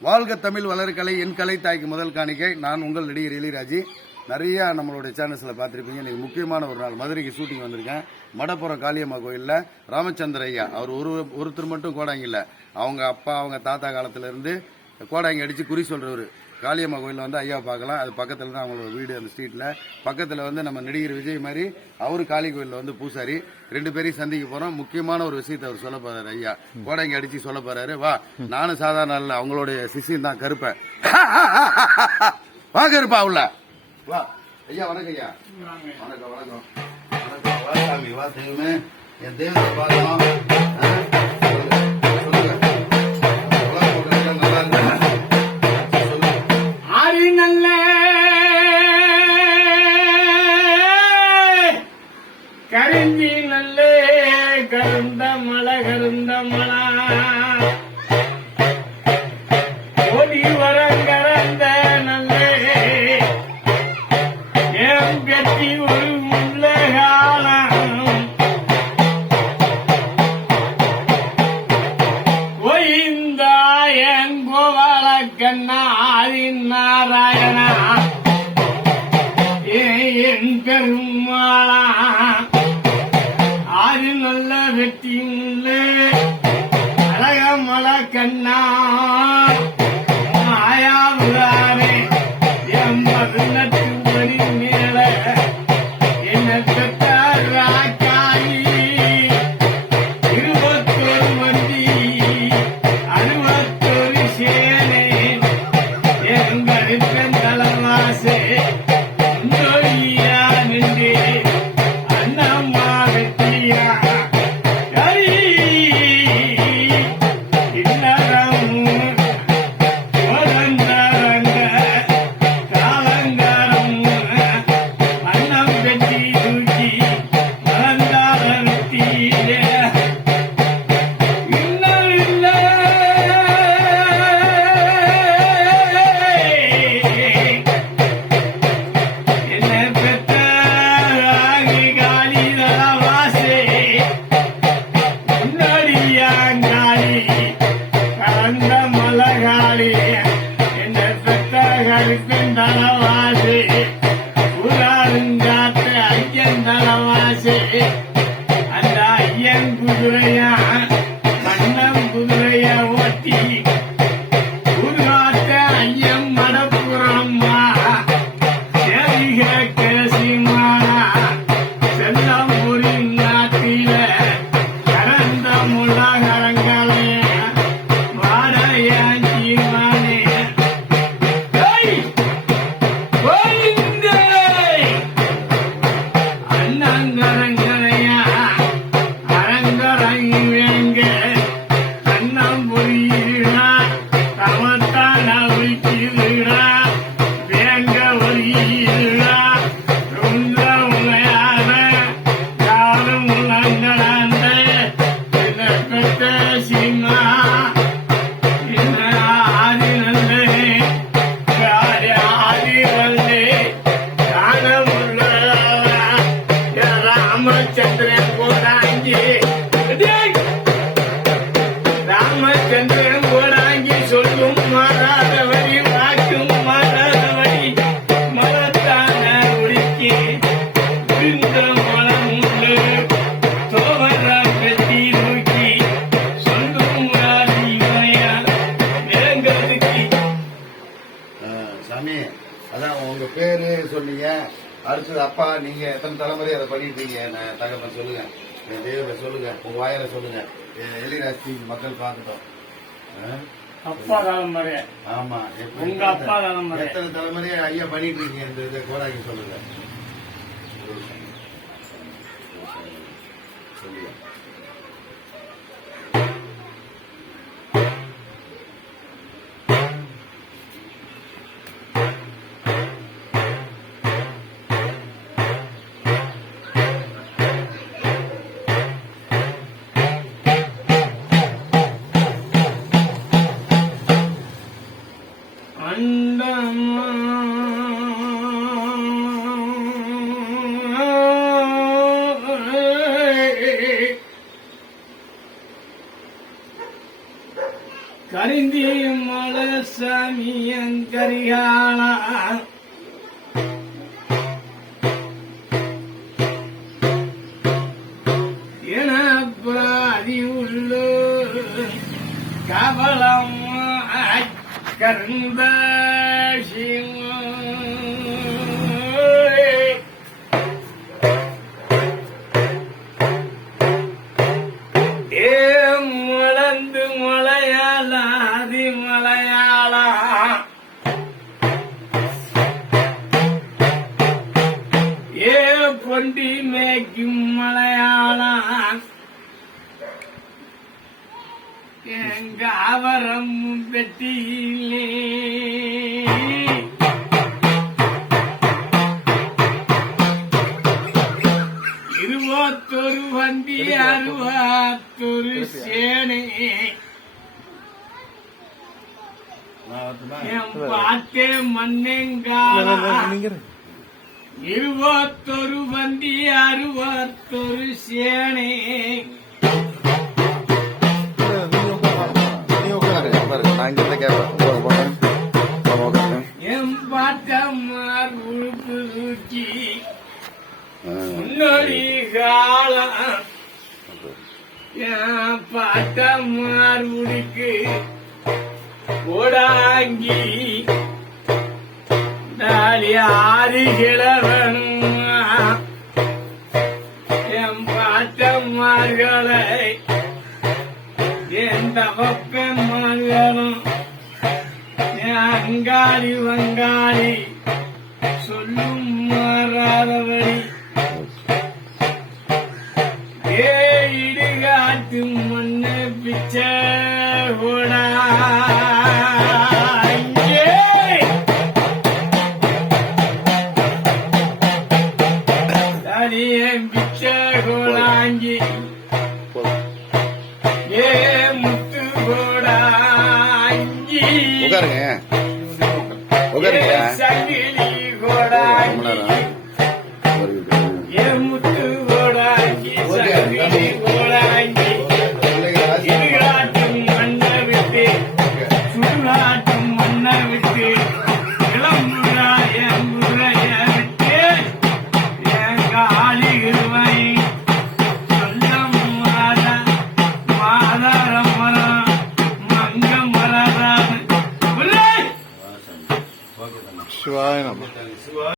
வாழ்க தமிழ் வளர்கலை என் கலை தாய்க்கு முதல் காணிக்கை. நான் உங்கள் நடிகர் எளிராஜி நிறைய நம்மளுடைய சேனல்ஸில் பார்த்துருப்பீங்க. இன்னைக்கு முக்கியமான ஒரு நாள். மதுரைக்கு ஷூட்டிங் வந்திருக்கேன். மடப்புறம் காளியம்மா கோயிலில் ராமச்சந்திர ஐயா. அவர் ஒரு ஒருத்தர் மட்டும் கோடாங்க இல்லை அவங்க அப்பா அவங்க தாத்தா காலத்திலேருந்து கோடாங்கி அடித்து குறி சொல்கிறவர் காளியம்மா கோயிலில் வந்து ஐயா பார்க்கலாம். அது பக்கத்தில் தான் அவங்களோட வீடு அந்த ஸ்ட்ரீட்டில் பக்கத்தில் வந்து நம்ம நடிகர் விஜய் மாதிரி அவரு காளி கோயிலில் வந்து பூசாரி. ரெண்டு பேரையும் சந்திக்க போகிறோம் முக்கியமான ஒரு விஷயத்தை அவர் சொல்ல போகிறாரு ஐயா. கோடாங்கி அடித்து சொல்ல போகிறாரு வா நானும் சாதாரண இல்லை அவங்களுடைய சிசியம் தான் கருப்பேன். வா கருப்பா உள்ள. வா. ஐயா வணக்கம் ஐயா. வணக்கம் வணக்கம். வணக்கம் வா சாமி. வா தெய்வமே. என் தெய்வத்தை பார்க்கலாம் கண்ணா ஆதி நாராயணா என் பெருமாளா ஆறு நல்ல வெட்டியுள்ள அழகமல கண்ணா. கரந்த அடுத்தது அப்பா நீங்க எத்தனை தலைமுறை அதை பண்ணிட்டு இருக்கீங்க தகவல் சொல்லுங்க. என் தெய்வத்தை சொல்லுங்க. உங்க வாயில சொல்லுங்க. எ- எழிராசி மக்கள் பார்க்கட்டும். ஆ? அப்பா வரை ஆமா. உங்க அப்பா தலைமுறை. எத்தனை தலைமுறையா ஐயா பண்ணிட்டு இருக்கீங்க இந்த இதை கோடாக்கி சொல்லுங்க. சொல்லுங்க. கரிந்தி மலை சாமி அங்கரியாளா எனப்பாதி உள்ளு கவலம் கருந்த மலையாளம். மலையாளா எங்க அவரம் பெட்டியிலே. இருபத்தொரு வண்டி அறுபத்தொரு சேனை. என் பாட்டே மண்ணெங்காலா? இருபத்தொரு வந்தி அறுபத்தொரு சேனை. நான் இங்க பாட்டம்மார் உழுப்பு தூக்கி முன்னொரு காலம். என் பாட்டம்மார் உடுக்கு ஓடாங்கி മുട്ടാലി ആരി കിളവൻ എമ്പാറ്റന്മാർകളെ എന്റെ പപ്പന്മാർകളും ഞാൻ വങ്കാളി. தனியன் பிச்சை கூடாங்கி ஏ முத்து கோடாங்கி உட்காருங்க.